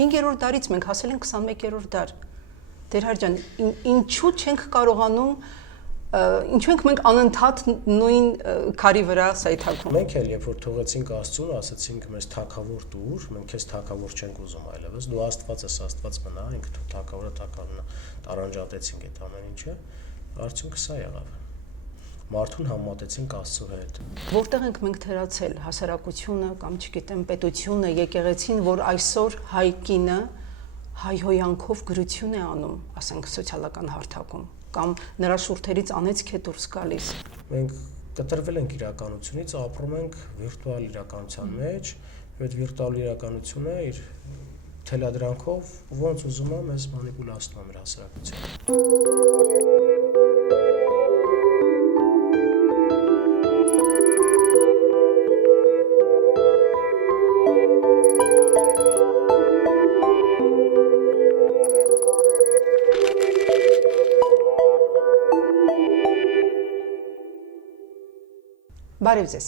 5-րդ դարից մենք հասել ենք 21-րդ դար։ Տեր Հարգյան, ինչու չենք կարողանում ինչու ենք մենք անընդհատ նույն քարի վրա սայթաքում։ Մենք էլ երբ որ թողեցինք Աստծուն, ասացինք մեզ թագավոր տուր, մենք քեզ թագավոր չենք ուզում այլևս, դու Աստված ես, Աստված մնա, ինքը դու թագավորը թագավորն է, տարանջատեցինք այդ ամեն ինչը, արդյունքը սա եղավ։ Մարդուն համատեցինք Աստծո հետ։ Որտեղ ենք մենք թերացել հասարակությունը կամ չգիտեմ պետությունը, եկեղեցին, որ այսօր հայ կինը հայհոյանքով գրություն է անում, ասենք սոցիալական հարթակում, կամ նրա շուրթերից անեծք է դուրս գալիս։ Մենք կտրվել ենք իրականությունից, ապրում ենք վիրտուալ իրականության մեջ, եւ այդ վիրտուալ իրականությունը իր թելադրանքով ոնց ուզում է մեզ մանիպուլացնում մեր հասարակությանը։ Բարև ձեզ։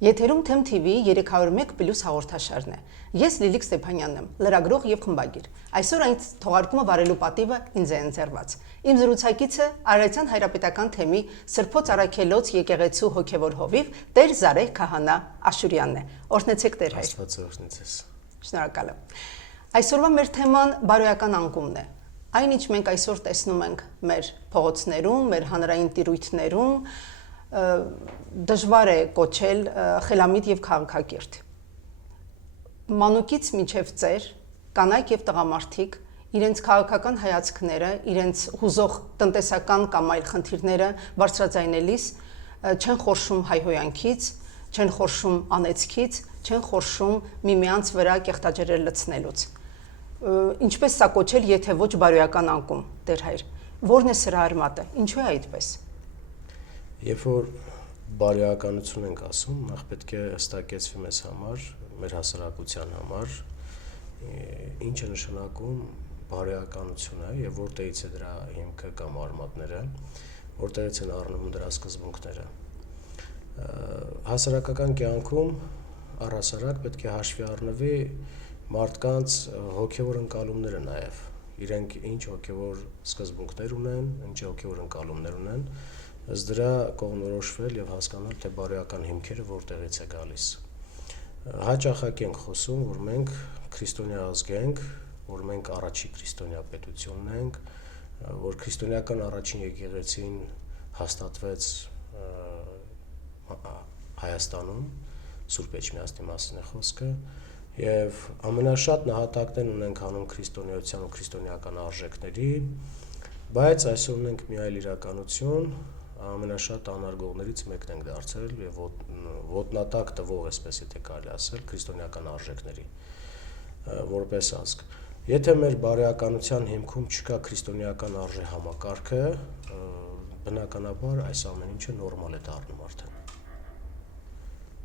Եթերում Թեմ TV-ի 301+ հաղորդաշարն է։ Ես Լիլիկ Ստեփանյանն եմ, լրագրող եւ խմբագիր։ Այսօր այն թողարկումը վարելու պատիվը ինձ է ընձեռված։ Իմ զրուցակիցը Արարատյան հայրապետական թեմի Սրբոց Առաքելոց եկեղեցու հոգևոր հովիվ Տեր Զարեհ Քահանա Աշուրյանն է։ Օրհնեցեք Տեր հայր։ Աստված օրհնեցես։ Շնորհակալ եմ։ Այսօրվա մեր թեման բարոյական անկումն է։ Այն ինչ մենք այսօր տեսնում ենք մեր փողոցներում, մեր հանրային տիրույթներում, դժվար է կոչել խելամիտ եւ քաղաքակիրթ։ Մանուկից մինչև ծեր, կանայք եւ տղամարդիկ իրենց քաղաքական հայացքները, իրենց հուզող տնտեսական կամ այլ խնդիրները բարձրաձայնելիս չեն խորշում հայհոյանքից, չեն խորշում անեծքից, չեն խորշում միմյանց վրա կեղտաջրեր լցնելուց։ Ինչպես սա կոչել, եթե ոչ բարոյական անկում, Տեր հայր։ Որն է սրա արմատը։ Ինչու է այդպես։ Երբ որ բարոյականություն ենք ասում, նախ պետք է հստակեցվի մեզ համար, մեր հասարակության համար, ինչ է նշանակում բարոյականությունը եւ որտեղից է դրա հիմքը կամ արմատները, որտեղից են առնվում դրա սկզբունքները։ Հասարակական կյանքում առհասարակ պետք է հաշվի առնվի մարդկանց հոգեվոր ընկալումները նաեւ, իրենք ինչ հոգեվոր սկզբունքներ ունեն, ինչ հոգեվոր ընկալումներ ունեն, ըստ դրա կողմնորոշվել եւ հասկանալ, թե բարոյական հիմքերը որտեղից է գալիս։ Հաճախակ ենք խոսում, որ մենք քրիստոնյա ազգ ենք, որ մենք առաջի քրիստոնյա պետությունն ենք, որ քրիստոնեական առաջին եկեղեցին հաստատվեց Հայաստանում, Սուրբ Էջմիածնի մասին է խոսքը, եւ ամենաշատ նահատակներն ունենք անում քրիստոնեության ու քրիստոնեական արժեքների, բայց այսօր ունենք մի այլ իրականություն, ամենաշատ անարգողներից մեկն ենք դարձել եւ ոտնատակ տվող, այսպես եթե կարելի ասել, քրիստոնեական արժեքների որպես ազգ։ Եթե մեր բարոյականության հիմքում չկա քրիստոնեական արժե համակարգը, բնականաբար այս ամեն ինչը նորմալ է դառնում արդեն։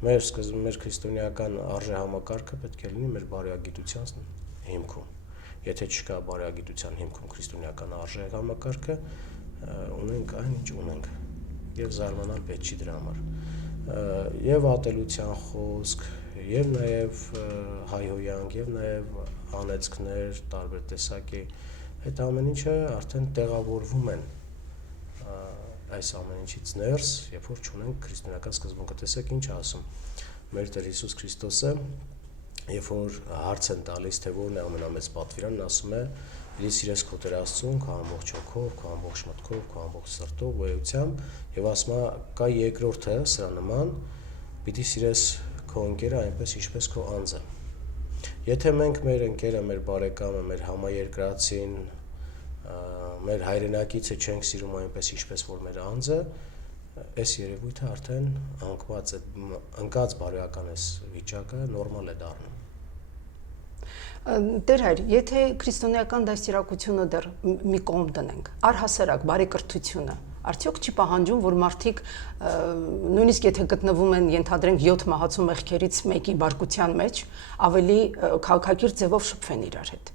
Մեր սկզբում մեր քրիստոնեական արժե համակարգը պետք է լինի մեր բարոյագիտության հիմքում։ Եթե չկա բարոյագիտության հիմքում քրիստոնեական արժե համակարգը, ունենք այն ինչ ունենք եւ զարմանալ պետք չի դրա համար եւ ատելության խոսք եւ նաեւ հայհոյանք եւ նաեւ անեծքներ տարբեր տեսակի այդ ամեն ինչը արդեն տեղավորվում են այս ամեն ինչից ներս, երբ որ չունենք քրիստոնեական սկզբունքը։ Տեսեք ինչ ասում մեր Տեր Հիսուս Քրիստոսը, երբ որ հարց են տալիս, թե որն է ամենամեծ պատվիրանն, ասում է. «Լի սիրես քո Տեր Աստծուն, քո ամբողջ հոգով, քո ամբողջ մտքով, քո ամբողջ սրտով, ուղղությամբ», եւ ասում է կա երկրորդը սրա նման. «Պիտի սիրես քո ընկերը այնպես ինչպես քո անձը»։ Եթե մենք մեր ընկերը, մեր բարեկամը, մեր համաերկրացին, մեր հայրենակիցը չենք սիրում այնպես ինչպես որ մեր անձը, այս երևույթը արդեն անկված է, ընկած բարոյական այս վիճակը նորմալ է դառնում։ Տեր հայր, եթե քրիստոնեական դաստիարակությունը դեռ մի կողմ դնենք, առհասարակ բարեկրթությունը, արդյոք չի պահանջում, որ մարդիկ նույնիսկ եթե գտնվում են, ենթադրենք 7 մահացու մեղքերից մեկի բարկության մեջ, ավելի քաղաքակիրթ ձևով շփվեն իրար հետ։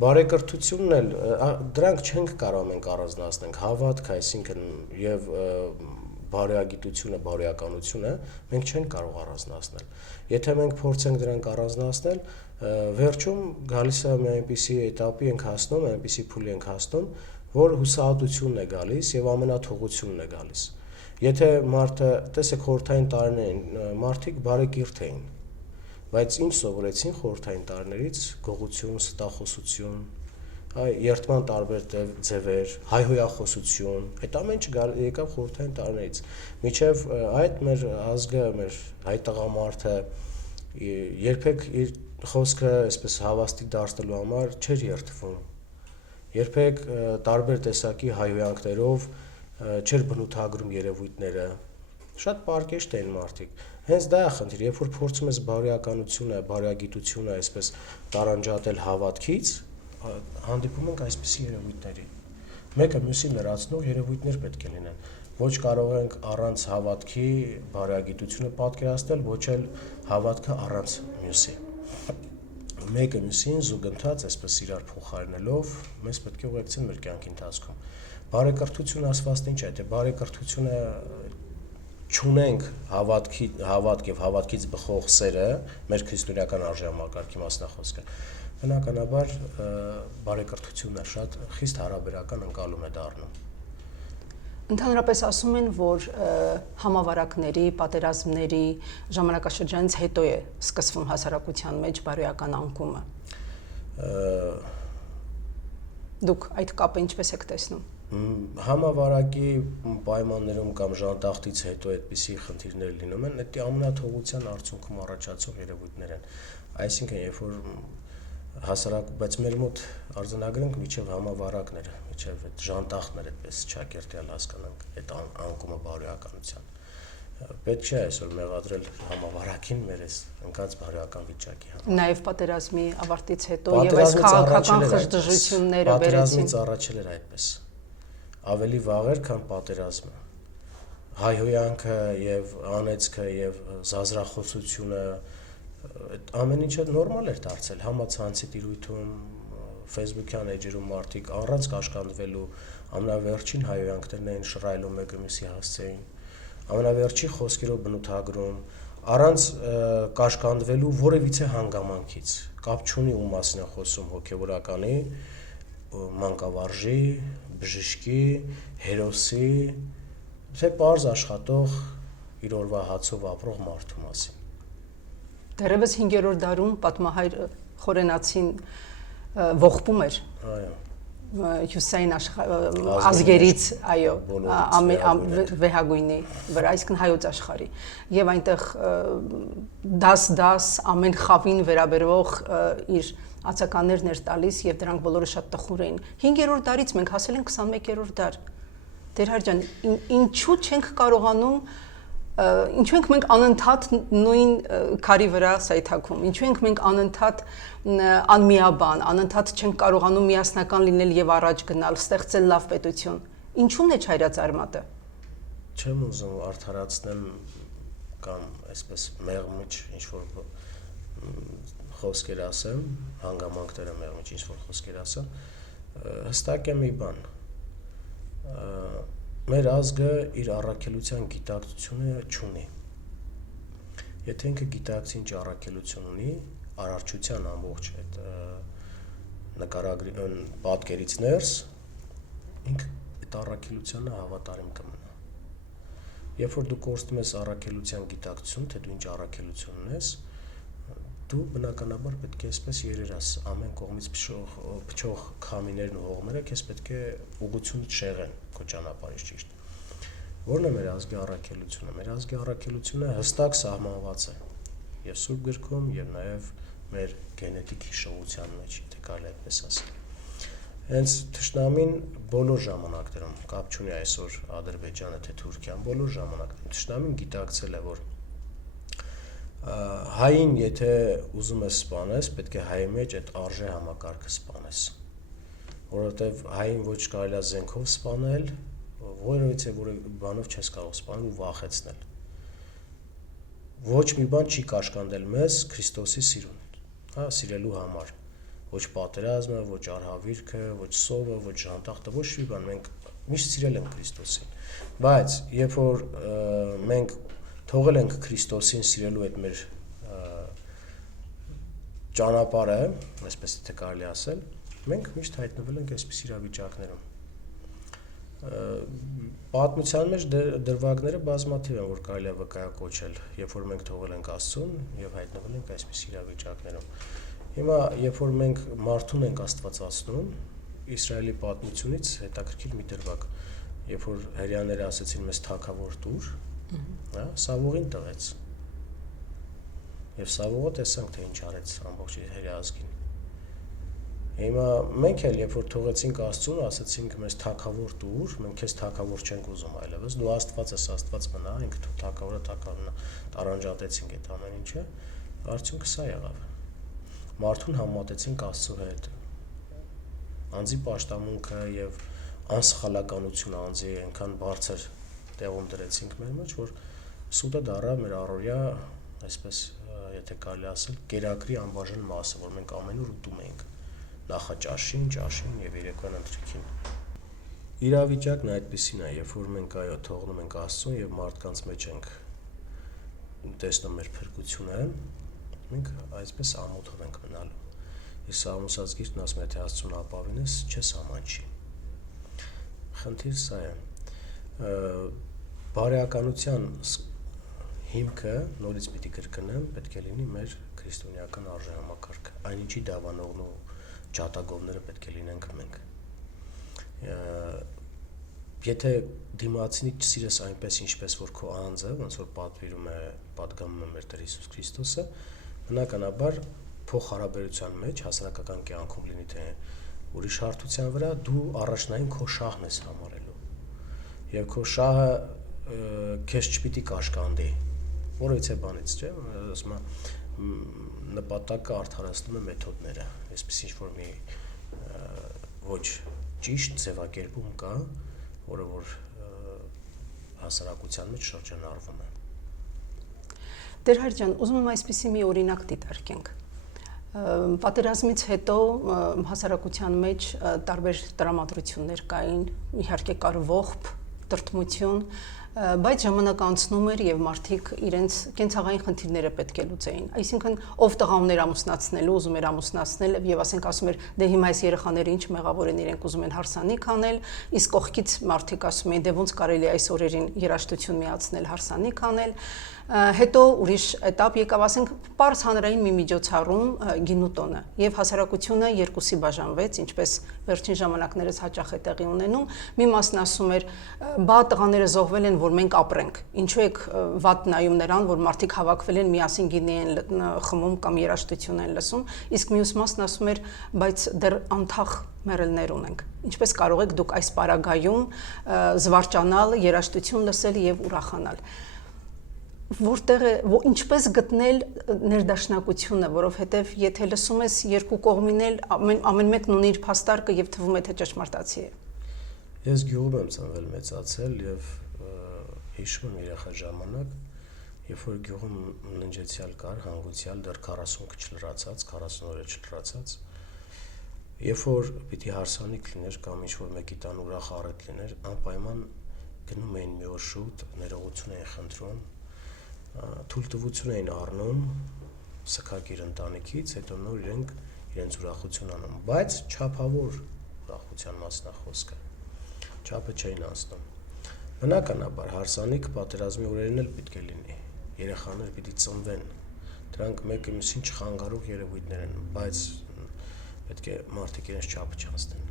Բարեկրթությունն էլ դրանք չենք կարող մենք առանձնացնենք, հավատք, այսինքն եւ բարոյագիտությունը, բարոյականությունը մենք չենք կարող առանձնացնել։ Եթե մենք փորձենք դրանք առանձնացնել, վերջում գալիս է մի այնպիսի էտապի ենք հասնում, այնպիսի փուլի ենք հասնում, որ հուսահատությունն է գալիս եւ ամենաթողությունն է գալիս։ Եթե մարդը, տեսեք, խորհրդային տարիներին մարդիկ բարեկիրթ էին, բայց ինչ սովորեցին խորհրդային տարիներից՝ գողություն, ստախոսություն, երթման տարբեր ձևեր, հայհոյախոսություն, այդ ամենը եկավ խորհրդային տարիներից։ Մինչև այդ մեր ազգը, մեր հայ տղամարդը երբեք իր խոսքը այսպես հավաստիկ դարձնելու համար չէր երթվում։ Երբեք տարբեր տեսակի հայհոյանքներով չէր բնութագրում երևույթները։ Շատ պարկեշտ էին մարդիկ։ Հենց դա է խնդիրը, երբ որ փորձում ես բարոյականությունը, բարոյագիտությունը այսպես տարանջատել հավատքից, հանդիպում ենք այսպիսի երևույթների։ Մեկը մյուսին լրացնող երևույթներ պետք է լինեն։ Ոչ կարող ենք առանց հավատքի բարոյագիտությունը պատկերացնել, ոչ էլ հավատքը առանց մյուսի։ Մեկը մյուսին զուգընթաց այսպես իրար փոխարինելով մեզ պետք է ուղեկցեն մեր կյանքի ընթացքում։ Բարեկրթությունը ասվածն ինչ է, թե բարեկրթությունը չունենք հավատք եւ հավատքից բխող սերը, մեր քրիստոնեական արժանապատվի մասնախոսքը, բնականաբար բարեկրթությունը շատ խիստ հարաբերական ընկալում է դառնում։ Ընդհանրապես ասում են, որ համավարակների, պատերազմների ժամանակաշրջանից հետո է սկսվում հասարակության մեջ բարոյական անկումը։ Դուք այդ կապը ինչպես եք տեսնում։ Համավարակի պայմաններում կամ ժանտախտից հետո այդպիսի խնդիրներ լինում են, դա ամենաթողության արդյունքում առաջացող երևույթներ են։ Այսինքն, երբ որ հասարակ, բայց մեր մոտ արձանագրենք միջև համավարակները, միջև այդ ժանտախտները, այդպես ճակերտյալ հասկանանք այդ անկումը բարոյականության։ Պետք չէ այսօր մեղադրել համավարակին մեր այս ընկած բարոյական վիճակի համար։ Նաև պատերազմի ավարտից հետո եւ այս քաղաքական խժդժությունները վերեցին։ Պատերազմից առաջել էր այդպես։ Ավելի վաղեր, քան պատերազմը։ Հայհոյանքը եւ անեծքը եւ զազրախոսությունը այդ ամեն ինչը նորմալ էր դարձել համացանցի տիրույթում, Facebook-յան էջերում մարդիկ առանց կաշկանդվելու ամենավերջին հայհոյանքներն էին շռայլում մեկը մյուսի հասցեին, ամենավերջի խոսքերով բնութագրում, առանց կաշկանդվելու որևիցե հանգամանքից, կապ չունի ում մասին է խոսում հոգեվորականի, մանկավարժի, բժշկի, հերոսի, թե պարզ աշխատող իր օրվա հացով ապրող մարդու մասին։ Դեռևս 5-րդ դարում պատմահայր Խորենացին ողբում էր։ Այո։ Հյուսային ազգերից, այո, վեհագույնի վրա, այսինքն հայոց աշխարհի, եւ այնտեղ դաս ամեն խավին վերաբերող իր ացականներն էր տալիս եւ դրանք բոլորը շատ տխուր էին։ 5-րդ դարից մենք հասել ենք 21-րդ դար։ Տեր ջան, ինչու չենք կարողանում, ինչու ենք մենք անընդհատ նույն քարի վրա սայթաքում, ինչու ենք մենք անընդհատ անմիաբան, անընդհատ չենք կարողանում միասնական լինել եւ առաջ գնալ, ստեղծել լավ պետություն։ Ինչու՞մն է չայրած արմատը։ Չեմ ուզում արդարացնեմ կամ այսպես մեղմիջ ինչ-որ խոսքեր ասեմ, հանգամանքները մեղմիջ ինչ-որ խոսքեր ասեմ, հստակ է մի բան։ Մեր ազգը իր առաքելության գիտակցությունը չունի։ Եթե ինքը գիտակցի ինչ առաքելություն ունի, արարչության ամբողջ այդ նկարագրի պատկերից ներս, ինքը այդ առաքելությանը հավատարիմ կմնա։ Երբ որ դու կորցնում ես առաքելության գիտակցություն, թե դու ինչ առաքելություն ունես, դու բնականաբար պետք է այսպես երերաս ամեն կողմից փչող քամիներն ու հողմերը քեզ պետք է ուղղություն չեղեն քո ճանապարհից ճիշտ։ Որն է մեր ազգի առաքելությունը։ Մեր ազգի առաքելությունը հստակ սահմանված է եւ Սուրբ գրքում եւ նաեւ մեր գենետիկ հիշողության մեջ, եթե կարելի է այդպես ասել։ Հենց թշնամին բոլոր ժամանակներում, կապ չունի այսօր Ադրբեջանը թե Թուրքիան, բոլոր ժամանակներում թշնամին գիտակցել է, որ հային եթե ուզում ես սպանես, պետք է հայի մեջ այդ արժե համակարգը սպանես, որովհետև հային ոչ կարելի է զենքով սպանել, որևիցե բանով չես կարող սպանել ու վախեցնել։ Ոչ մի բան չի կաշկանդել մեզ Քրիստոսի սիրուն, հա, սիրելու համար։ Ոչ պատերազմը, ոչ արհավիրքը, ոչ սովը, ոչ ժանտախտը, ոչ մի բան, մենք միշտ սիրել ենք Քրիստոսին, բայց երբ որ մենք թողել ենք Քրիստոսին սիրելու այդ մեր ճանապարհը, այսպես թե կարելի ասել, մենք միշտ հայտնվել ենք այսպես իրավիճակներում։ Պատմության մեջ դրվագները բազմաթիվ են, որ կարելի է վկայակոչել, երբ որ մենք թողել ենք Աստծուն եւ հայտնվել ենք այսպես իրավիճակներում։ Հիմա, երբ որ մենք մարդուն ենք աստվածացնում, Իսրայելի պատմությունից հետաքրքիր մի դրվագ, երբ որ հрьяաները ասեցին մեզ թագավոր տուր, հա, Սավողին տվեց։ Եվ Սավողը տեսանք, թե ինչ արեց ամբողջ հրեա ազգին։ Հիմա մենք էլ, երբ որ թողեցինք Աստծուն, ասացինք մեզ թագավոր տուր, մենք քեզ թագավոր չենք ուզում այլևս, դու Աստված ես, Աստված մնա, ինքը դու թագավորը, տարանջատեցինք այդ ամեն ինչը, արդյունքը սա եղավ։ Մարդուն համատեցինք Աստծո հետ։ Անձի պաշտամունքը եւ անսխալականությունը անձի այնքան բարձր տեղում դրեցինք մեր մեջ, որ սուտը դառավ մեր առօրյա, այսպես եթե կարելի ասել, կերակրի անբաժան մասը, որ մենք ամեն օր ուտում ենք, նախաճաշին, ճաշին եւ երեկոյան ընթրիքին։ Իրավիճակն այդպեսին է, երբ որ մենք այո թողնում ենք Աստծուն եւ մարդկանց մեջ ենք տեսնում մեր փրկությունը, մենք այսպես ամոթով ենք մնալու։ Իսկ Սաղմոսած գիրքն ասում է, թե Աստծուն ապավինես, չես ամանչի։ Խնդիր սա է։ Բարեականության հիմքը նորից պիտի կրկնեմ, պետք է լինի մեր քրիստոնեական արժեհամակարգը։ Այնինչի դավանողն ու ջատագովները պետք է լինենք մենք։ Եթե դիմացինի չսիրես այնպես, ինչպես որ քո անձը, ոնց որ պատգամում է մեր Տեր Հիսուս Քրիստոսը, բնականաբար փոխհարաբերության մեջ հասարակական կյանքում լինի թե ուրիշ հարթության վրա դու առաջնային քո շահն ես համարելու։ Եվ քո շահը քեզ չպիտի կաշկանդի։ Որովհետեւ բանից, չէ՞, ասում եմ նպատակը արդարացնում է մեթոդները, այսպես ինչ որ մի ոչ ճիշտ ձևակերպում կա, որը որ հասարակության մեջ շրջանառվում է։ Տեր Հարգյան, ուզում եմ այսպեսի մի օրինակ դիտարկենք։ Պատերազմից հետո հասարակության մեջ տարբեր տրամադրություններ կային, իհարկե կար ողբ, տրտմություն, բայց ժամանակ անցնում էր եւ մարդիկ իրենց կենցաղային խնդիրները պետք է լուծեին։ Այսինքն ով տղաումներ ամուսնացնելու, ուզում էր ամուսնացնել եւ ասենք ասում էր դե հիմա այս երեխաները ինչ մեղավոր են, իրենք ուզում են հարսանիք անել, իսկ կողքից մարդիկ ասում էին դե ոնց կարելի է այս օրերին երաժշտություն միացնել, հարսանիք անել։ Հետո ուրիշ этап եկավ, ասենք, պարզ հանրային մի միջոցառում գինուտոնը եւ հասարակությունը երկուսի բաժանվեց, ինչպես վերջին ժամանակներս հաճախ է տեղի ունենում։ Մի մասն ասում էր, բա տղաները զոհվել են, որ մենք ապրենք։ Ինչու եք վատ նայում նրան, որ մարդիկ հավաքվել են, միասին գինի են խմում կամ երաժշտություն են լսում, իսկ մյուս մասն ասում էր, բայց դեռ անթաղ մեռելներ ունենք։ Ինչպես կարող եք դուք այս պարագայում զվարճանալ, երաժշտություն լսել եւ ուրախանալ։ Որտեղ է, ինչպես գտնել ներդաշնակությունը, որովհետև եթե լսում ես երկու կողմին էլ ամեն մեկն ունի իր փաստարկը եւ թվում է թե ճշմարտացի է։ Ես գյուղում եմ ծնվել, մեծացել եւ հիշում եմ երեխա ժամանակ, երբ որ գյուղում ննջեցյալ կար, հանգուցյալ դեռ 40 չլրացած, 40 օր չլրացած, երբ որ պիտի հարսանիք լիներ կամ ինչ որ մեկի տան ուրախ առիթ լիներ, անպայման գնում էին մի օր շուտ, ներողություն էին խնդրում, թույլտվություն էին առնում սքագիր ընտանիքից, հետո նոր իրենց ուրախություն անում, բայց չափավոր ուրախության մասն է խոսքը, չափը չէին անցնում։ Բնականաբար հարսանիք պատերազմի օրերին էլ պետք է լինի, երեխաներ պիտի ծնվեն, դրանք մեկը մյուսին չխանգարող երևույթներ են, բայց պետք է մարդիկ իրենց չափը չանցնեն,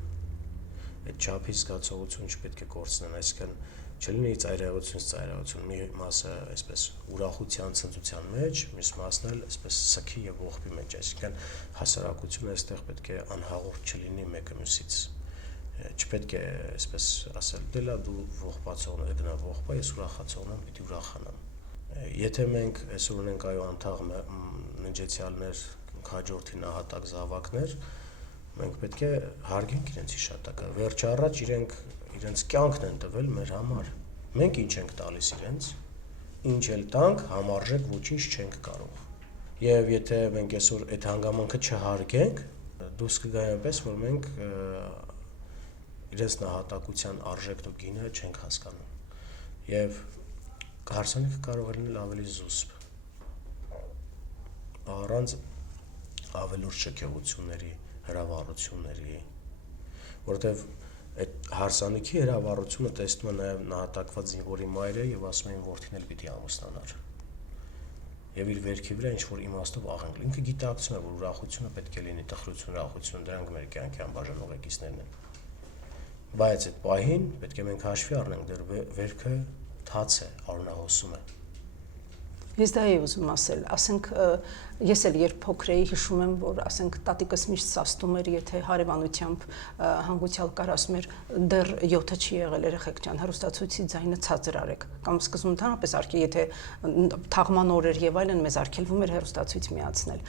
այդ չափի զգացողություն չպետք է կորցնեն, այսինքն չլինի ծայրահեղություն, մի մասը այսպես ուրախության, ցնծության մեջ, մյուս մասն էլ այսպես սքի եւ ողբի մեջ, այսինքն հասարակությունը այստեղ պետք է անհաղորդ չլինի մեկը մյուսից։ Չպետք է այսպես ասել, դե լավ դու ողբացողն ես, գնա ողբա, ես ուրախացողն եմ, պիտի ուրախանամ։ Եթե մենք այսօր ունենք այո անթաղ ննջեցյալներ, հաջորդի նահատակ զավակներ, մենք պետք է հարգենք իրենց հիշատակը։ Վերջ առաջ իրենց կյանքն են տվել մեր համար։ Մենք ինչ ենք տալիս իրենց, ինչ էլ տանք, համարժեք ոչինչ չենք կարող։ Եվ եթե մենք այսօր այդ հանգամանքը չհարգենք, դուրս կգա այնպես, որ մենք իրենց նահատակության արժեքն ու գինը չենք հասկանում։ Եվ հարսանիքը կարող է լինել ավելի զուսպ, առանց ավելորդ շքեղությունների, հրավառությունների, որովհետև այդ հարսանիքի հրավառությունը տեսնում է նաև նահատակված զինվորի մայրը եւ ասում են որդին էլ պիտի ամուսնանար։ Եվ իր վերքի վրա ինչ-որ իմաստով աղենք։ Ինքը գիտակցում է, որ ուրախությունը պետք է լինի, տխրությունը, ուրախությունը, դրանք մեր կյանքի անբաժան ուղեկիցներն են։ Բայց այդ պահին պետք է մենք հաշվի առնենք, դեռ վերքը թաց է, արունահոսում է։ Ես դա եի ուզում ասել, ասենք ես էլ երբ փոքր էի հիշում եմ, որ ասենք տատիկս միշտ սաստում էր, եթե հարևանությամբ հանգուցյալ կար, ասում էր դեռ 7-ը չի եղել երեխեք ջան, հեռուստացույցի ձայնը ցածր արեք, կամ սկզբում ընդհանրապես արկի, եթե թաղման օր էր եւ այլն, մեզ արգելվում էր հեռուստացույց միացնել։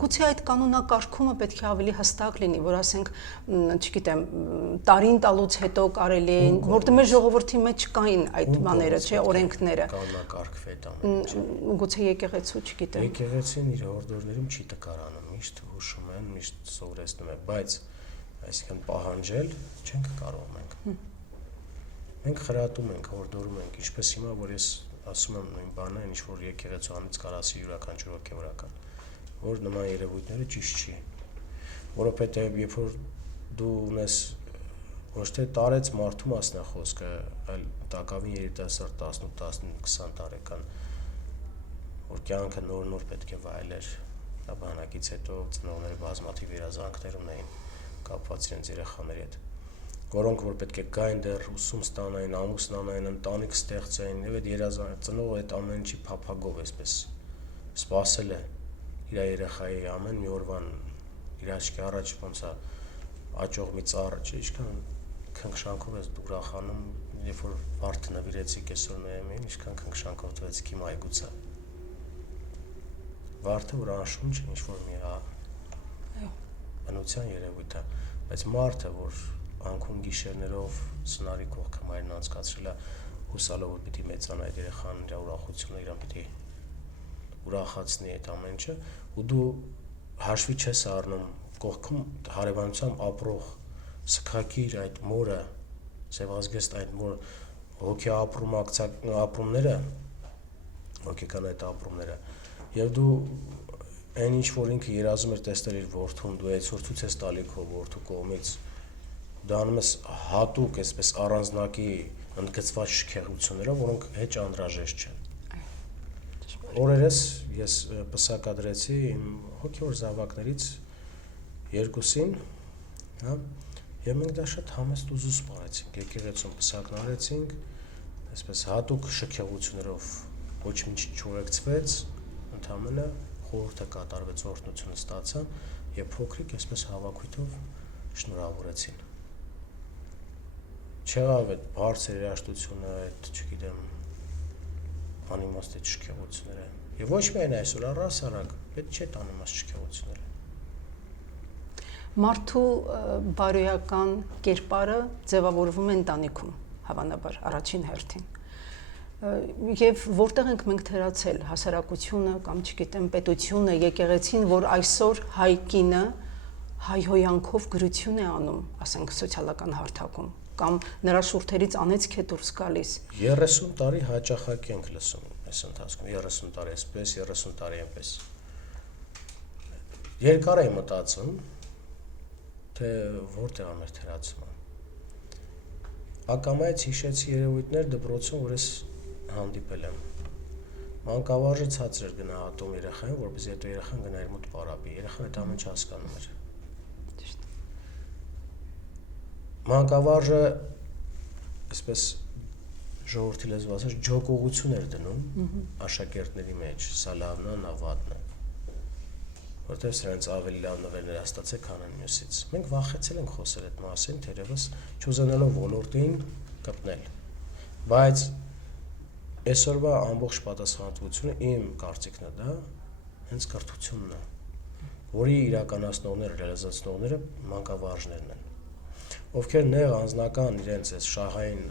Գուցե այդ կանոնակարգումը պետք է ավելի հստակ լինի, որ ասենք, չգիտեմ, տարին տալուց հետո կարելի է, որտեղ մեր ժողովրդի մեջ կային այդ բաները, չէ, օրենքները։ Կանոնակարգվի այդ ամենը։ Գուցե եկեղեցու, չգիտեմ։ Եկեղեցին իր հորդորներում չի տկարանում, միշտ հուշում են, միշտ սովորեցնում են, բայց այսինքն պահանջել չենք կարող մենք։ Մենք խրատում ենք, հորդորում ենք, ինչպես հիմա, որ ես ասում եմ նույն բանը, ինչ որ եկեղեցու անից կարասի յուրաքանչյուր հոգևորական, որ նման երևույթները ճիշտ չի։ Որովհետև երբ որ դու ունես ոչ թե տարեց մարդու մասն է խոսքը, այլ տակավին երիտասարդ 18-19-20 տարեկան, որ կյանքը նոր պետք է վայելեր, դա բանակից հետո ծնողները բազմաթիվ երազանքներ ունեին կապված իրենց երեխաների հետ, որոնք որ պետք է գային դեռ ուսում ստանային, ամուսնանային, ընտանիք ստեղծեին, եւ այդ ծնողը այդ ամեն ինչի փափագով էսպես սпасել է իր երեխայի ամեն մի օրվան իր աչքի առաջ ոնց է աճող մի ծառ, չէ, ինչքան քնքշանքով ես դու ուրախանում, երբ որ վարդը նվիրեցիք այսօր նայում, ինչքան քնքշանքով տվեցիք իմ այգուցը։ Վարդը որ անշունչ ինչ որ մի բնության երևույթ է, բայց մարդը որ անքուն գիշերներով սնարի կողքը մայրն անցկացրել է հուսալով որ պիտի մեծանա այդ երեխան իր ուրախությունը իրան պիտի ուրախացնի այդ ամեն ինչը ու դու հաշվի չես առնում կողքում հարևանությամբ ապրող սքակիր այդ մորը սևազգեստ այդ մոր հոգի ապրումները հոգեկան այդ ապրումները եւ դու այն ինչ որ ինքը երազում էր տեսնել իր որդուն դու այսօր ցույց ես տալի քո որդու կողմից դա անում ես հատուկ այսպես առանձնակի ընդգծված շքեղություններով որոնք հեչ անհրաժեշտ չեն օրերս ես պսակադրեցի իմ հոգևոր զավակներից երկուսին հա եւ մենք դա շատ համեստ ու զուսպ արեցինք եկեղեցում պսակնարեցինք այսպես հատուկ շքեղություններով ոչ մի չուղեկցվեց ընդամենը խորհուրդը կատարվեց օրհնությունը ստացան եւ փոքրիկ այսպես հավաքույթով շնորհավորեցին չեղավ այդ բարձր երաշտությունը այդ չգիտեմ անիմաստ այդ շքեղությունները եւ ոչ միայն այսօր առհասարակ պետք չէ տանում աս շքեղությունները մարդու բարոյական կերպարը ձևավորվում է ընտանիքում հավանաբար առաջին հերթին եւ որտեղ ենք մենք թերացել հասարակությունը կամ չգիտեմ պետությունը եկեղեցին որ այսօր հայ կինը հայհոյանքով գրություն է անում ասենք սոցիալական հարթակում կամ նրա շուրթերից անեծք է դուրս գալիս 30 տարի հաճախակի ենք լսում այս ընթացքում 30 տարի այսպես 30 տարի այնպես երկար եմ մտածում թե որտեղ է մեր թերացումը ակամայից հիշեցի երևույթներ դպրոցում որ ես հանդիպել եմ մանկավարժը ցածր էր գնահատում երեխային որպեսզի հետո երեխան գնա իր մոտ պարապի երեխան այդ ամեն ինչ հասկանում էր մանկավարժը այսպես ժողովրդի լեզվով ասած ջոկողություն էր դնում աշակերտների մեջ սա լավն է նա վատն է որտեղ սրանց ավելի լավ նվերներ ստացել քան այն մյուսից մենք վախեցել ենք խոսել այդ մասին թերևս չուզենալով ոլորտին կպնել բայց այսօրվա ամբողջ պատասխանատվությունը իմ կարծիքն է դա հենց կրթությունն է որի իրականացնողները ռեալիզացնողները մանկավարժներն են ովքեր նեղ անձնական իրենց այս շահային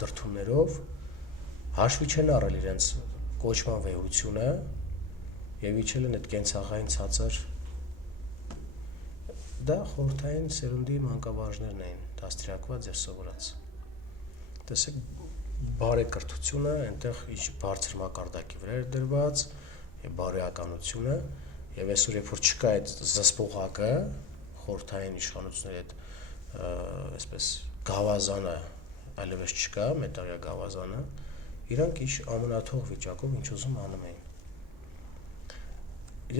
դրդումներով հաշվի չեն առել իրենց կոչման վեհությունը եւ իջել են այդ կենցաղային ցածր դա խորհրդային սերունդի մանկավարժներն էին դաստիարակված եւ սովորած։ Տեսեք, բարեկրթությունը այնտեղ ինչ բարձր մակարդակի վրա է դրված եւ բարոյականությունը եւ այսօր երբ որ չկա այդ զսպողակը խորհրդային իշխանությունների այդ այսպես գավազանը այլևս չկա, մետաղյա գավազանը, իրանք ինչ ամենաթող վիճակով ինչ ուզում անում էին։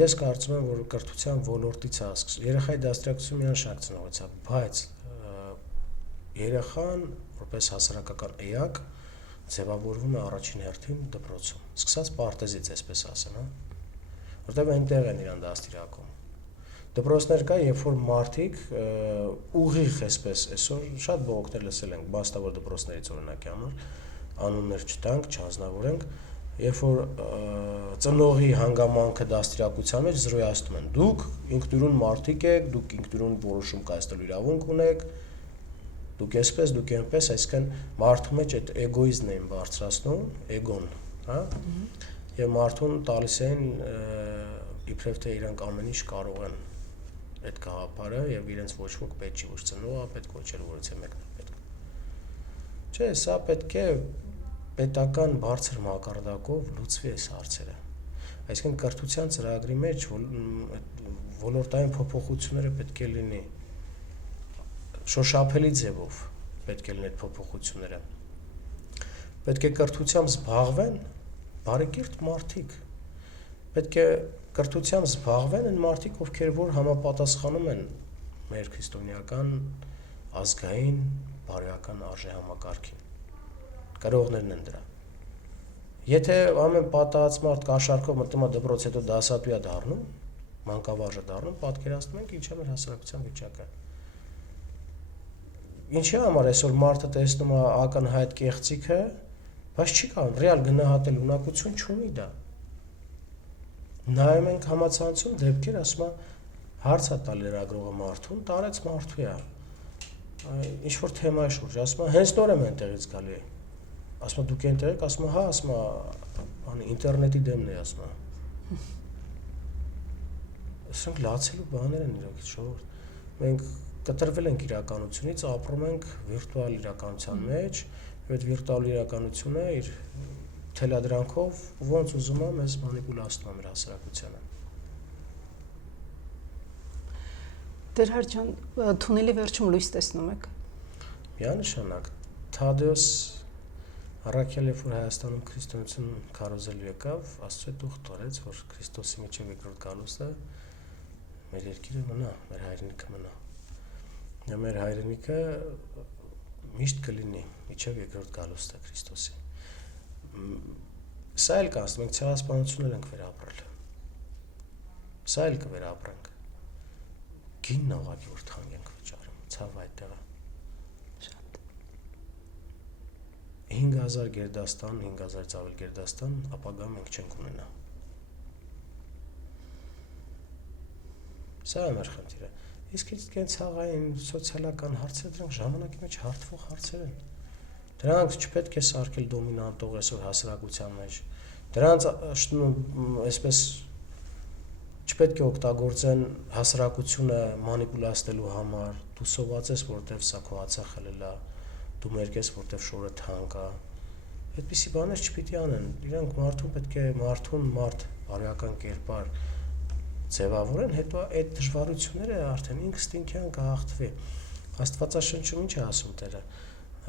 Ես կարծում եմ, որ կրթության ոլորտից է սկսվում։ Երեխայի դաստիարակությունը միանշանակ ծնողից է, բայց երեխան որպես հասարակական էակ ձևավորվում է առաջին հերթին դպրոցում։ Սկսած պարտեզից, այսպես ասեմ, հա։ Որտեղ այնտեղ են իրան դաստիարակում։ Դպրոցներ կա, երբ որ մարդիկ ուղիղ այսպես այսօր շատ բողոքներ լսել ենք բաստավոր դպրոցներից օրինակի համար, անուններ չտանք, չանձնավորենք, երբ որ ծնողի հանգամանքը դաստիարակության մեջ զրոյացնում են։ Դուք ինքնուրույն մարդիկ եք, դուք ինքնուրույն որոշում կայացնելու իրավունք ունեք, դուք այսպես, դուք այնպես, այսինքն մարդու մեջ այդ էգոիզմն են բարձրացնում, էգոն, հա։ Եվ մարդուն տալիս են իբրև թե իրանք ամեն ինչ կարող են այդ գաղափարը եւ իրենց ոչ ոք պետք չի ոչ ծնողը պետք ոչեր որից է մեկն է պետք։ Չէ, սա պետք է պետական բարձր մակարդակով լուծվի այս հարցերը։ Այսինքն կրթության ծրագրի մեջ ոլորտային փոփոխությունները պետք է լինի շոշափելի ձևով պետք է լինի այդ փոփոխությունները։ Պետք է կրթությամբ զբաղվեն բարեկիրթ մարդիկ։ Պետք է կրթությամբ զբաղվեն այն մարդիկ, ովքեր որ համապատասխանում են մեր քրիստոնեական ազգային բարոյական արժեհամակարգին։ Կրողներն են դրա։ Եթե ամեն պատահած մարդ կաշառքով մտնում է դպրոց, հետո դասատու է դառնում, մանկավարժ է դառնում, պատկերացնում ենք ինչ է մեր հասարակության վիճակը։ Ինչի համար այսօր մարդը տեսնում է ակնհայտ կեղծիքը, բայց չի կարող ռեալ գնահատել ունակություն չունի դա։ Նայում ենք համացանցում դեպքեր, ասում է հարց է տալ լրագրողը մարդուն, տարեց մարդու է։ Ինչ որ թեմայի շուրջ, ասում է հենց նոր եմ այնտեղից գալի։ Ասում է դուք այնտեղ եք, ասում է հա, ասում է ինտերնետի դեմն է, ասում է։ Սրանք լացելու բաներ են իրոք ժողովուրդ։ Մենք կտրվել ենք իրականությունից, ապրում ենք վիրտուալ իրականության մեջ, եւ այդ վիրտուալ իրականությունը իր թելադրանքով ոնց ուզում է մեզ մանիպուլացնում է մեր հասարակությանը։ Տեր ջան, թունելի վերջում լույս տեսնում եք։ Միանշանակ Թադեոս Առաքյալը, երբ որ Հայաստանում քրիստոնեություն քարոզելու եկավ, Աստծո դուխ տորեց, որ Քրիստոսի միջև երկրորդ գալուստը մեր երկիրը մնա, մեր հայրենիքը մնա։ Մեր հայրենիքը միշտ կլինի միջև երկրորդ գալուստը Քրիստոսի։ Սա էլ կա, մենք ցեղասպանություններ ենք վերապրել։ Սա էլ կվերապրենք։ Գինն ուղղակի որ թանկ ենք վճարում, ցավ այդտեղը։ 5000 գերդաստան, 5000-ից ավել գերդաստան, ապագա մենք չենք ունենա։ Սա է մեր խնդիրը։ Իսկ այդ ցաղային սոցիալական հարցերը դրանք ժամանակի մեջ հարթվող հարցեր են։ Դրանք չպետք է սարքել դոմինանտող այսօր հասարակության մեջ։ Դրանց այսպես չպետք է օգտագործեն հասարակությունը մանիպուլացնելու համար։ Դու սոված ես, որտեվ սա քո հացը խլել է, դու մերկես, որտեվ շորը թանկ է։ Այդպիսի բաներ չպիտի անեն։ Իրանք մարդուն պետք է մարդ բարոյական կերպար ձևավորեն, հետո այդ դժվարությունները արդեն ինքստինքյան կհաղթվի։ Աստվածաշնչում ինչ է ասում Տերը։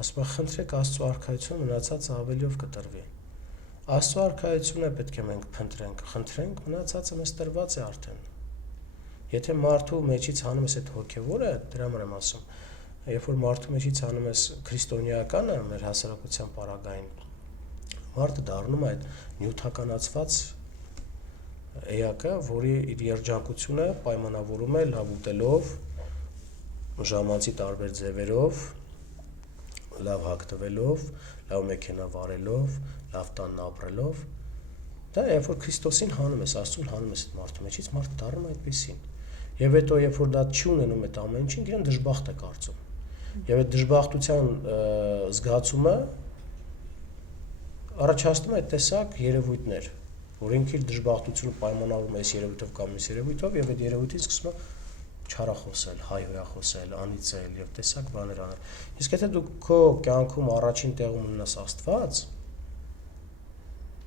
Ասում է խնդրեք Աստծո արքայությունը, մնացածը ավելիով կտրվի։ Աստծո արքայությունը պետք է մենք փնտրենք, խնդրենք, մնացածը մեզ տրված է արդեն։ Եթե մարդու մեջից հանում ես այդ հոգևորը, դրա համար եմ ասում, երբ որ մարդու մեջից հանում ես քրիստոնեականը մեր հասարակության պարագային, մարդը դառնում է այդ նյութականացված էակը, որի իր երջանկությունը պայմանավորում է լավ ուտելով, ժամանցի տարբեր ձևերով, լավ հագնվելով, լավ մեքենա վարելով, լավ տանն ապրելով, դա երբ որ Քրիստոսին հանում ես, Աստծուն հանում ես այդ մարդու մեջից, մարդը դառնում է այդպեսին։ Եվ հետո երբ որ դա չի ունենում այդ ամեն ինչին, իրեն դժբախտ է կարծում։ Եվ այդ դժբախտության զգացումը առաջացնում է այդ տեսակ երևույթներ, որ ինքը իր դժբախտությունը պայմանավորում է այս երևույթով կամ այս երևույթով, եւ այդ երևույթին սկսում է չարախոսել, հայհոյախոսել, անիծել եւ տեսակ բաներ անել։ Իսկ եթե դու քո կյանքում առաջին տեղում ունենաս Աստված,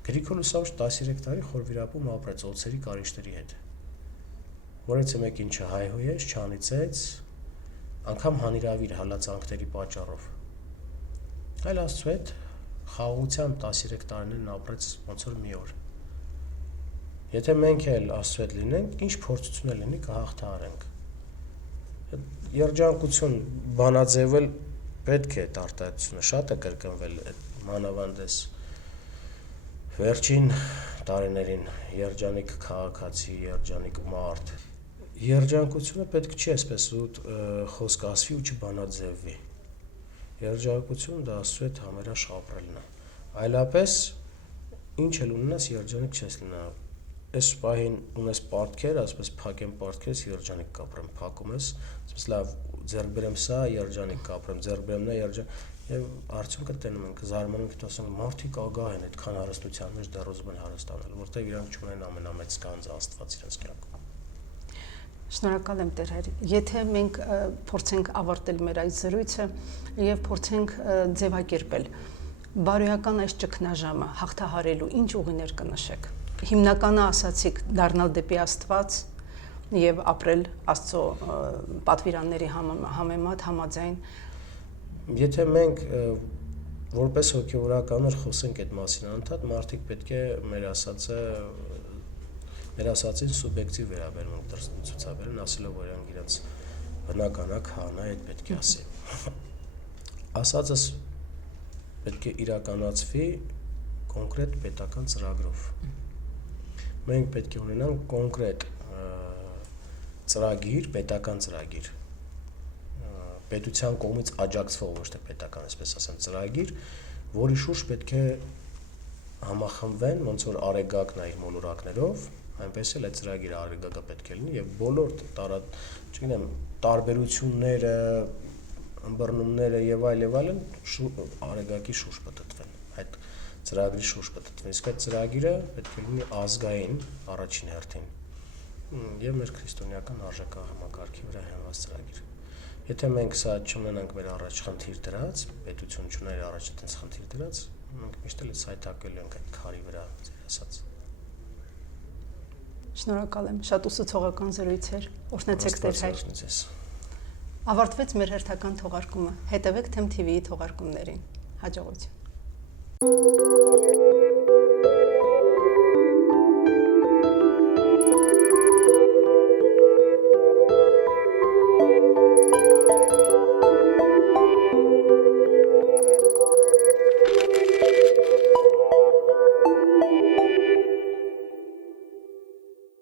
Գրիգոր Լուսավորը 13 տարի խորվիրապում ապրեց օծերի կարիճների հետ։ Որից մեկին չհայհոյեց, չանիծեց, անգամ հանիրավիր հալածանքների պատճառով։ Այլ Աստծո հետ խաղաղությամբ 13 տարիներն ապրեց ոնց որ մի օր։ Եթե մենք էլ Աստծո հետ լինենք, ինչ փորձություն է լինի, կհաղթահարենք։ Երջանկություն բանաձևել պետք է արտահայտությունը, շատ է կրկնվել այդ մանավանդես վերջին տարիներին երջանիկ քաղաքացի, երջանիկ մարդ։ Երջանկությունը պետք չի այսպես խոսք ասվի ու չբանաձևվի։ Երջանկությունը դա Աստծո հետ համերաշխ ապրելն է։ Այլապես ինչ էլ ունենաս երջանիկ չես լինա։ Այս պահին ունես պարտքեր, ասես փակեմ պարտքերս երջանիկ կապրեմ, փակում ես, ասես լավ ձեռք բերեմ սա, երջանիկ կապրեմ, ձեռք բերեմ նա երջանիկ եւ արդյունքը տենում ենք զարմանում ենք ասենք մարդիկ ագահ են այդքան հարստության մեջ դեռ ուզում են հարստանալ, որտեղ իրանք չունեն ամենամեծ գանձը Աստված իրենց կյանքում։ Շնորհակալ եմ Տեր Հայր։ Եթե մենք փորձենք ավարտել մեր այս զրույցը եւ փորձենք ձևակերպել բարոյական այս ճգնաժամը հաղթահարելու ինչ ուղիներ կնշեք։ Հիմնականը ասացիք դառնալ դեպի Աստված եւ ապրել Աստծո պատվիրանների համեմատ համաձայն։ Եթե մենք որպես հոգեվորականներ խոսենք այդ մասին անդադ, մարդիկ պետք է մեր ասածին սուբյեկտիվ վերաբերմունք ցուցաբերեն, ասելով որ իրենք իրենց բնականակ հանա այդ պետք է ասի։ Ասածս պետք է իրականացվի կոնկրետ պետական ծրագրով։ Մենք պետք է ունենանք կոնկրետ ծրագիր, պետական ծրագիր, պետության կողմից աջակցվող, ոչ թե պետական, այսպես ասեմ, ծրագիր, որի շուրջ պետք է համախմբվեն, ոնց որ արեգակն է իր մոլորակներով, այնպես էլ այդ ծրագիրը արեգակը պետք է լինի եւ բոլոր չգիտեմ, տարբերությունները, ըմբռնումները եւ այլն արեգակի շուրջ պատտվեն, այդ ծրագրի շուրջ պատտվեն, իսկ այդ ծրագիրը պետք է լինի ազգային առաջին հերթին եւ մեր քրիստոնեական արժեքահամակարգի վրա հենված ծրագիր։ Եթե մենք սա չունենանք մեր առաջ խնդիր դրած, պետություն չուներ առաջ այդպես խնդիր դրած, մենք միշտ էլ սայթակել ենք այդ քարի վրա, ձեր ասած։ Շնորհակալ եմ, շատ ուսուցողական զրույց էր։ Օրհնեցեք Տեր Հայր։ Ավարտվեց մեր հերթական թողարկումը։ Հետևեք Թեմ TV-ի թողարկումներին։ Հաջողություն։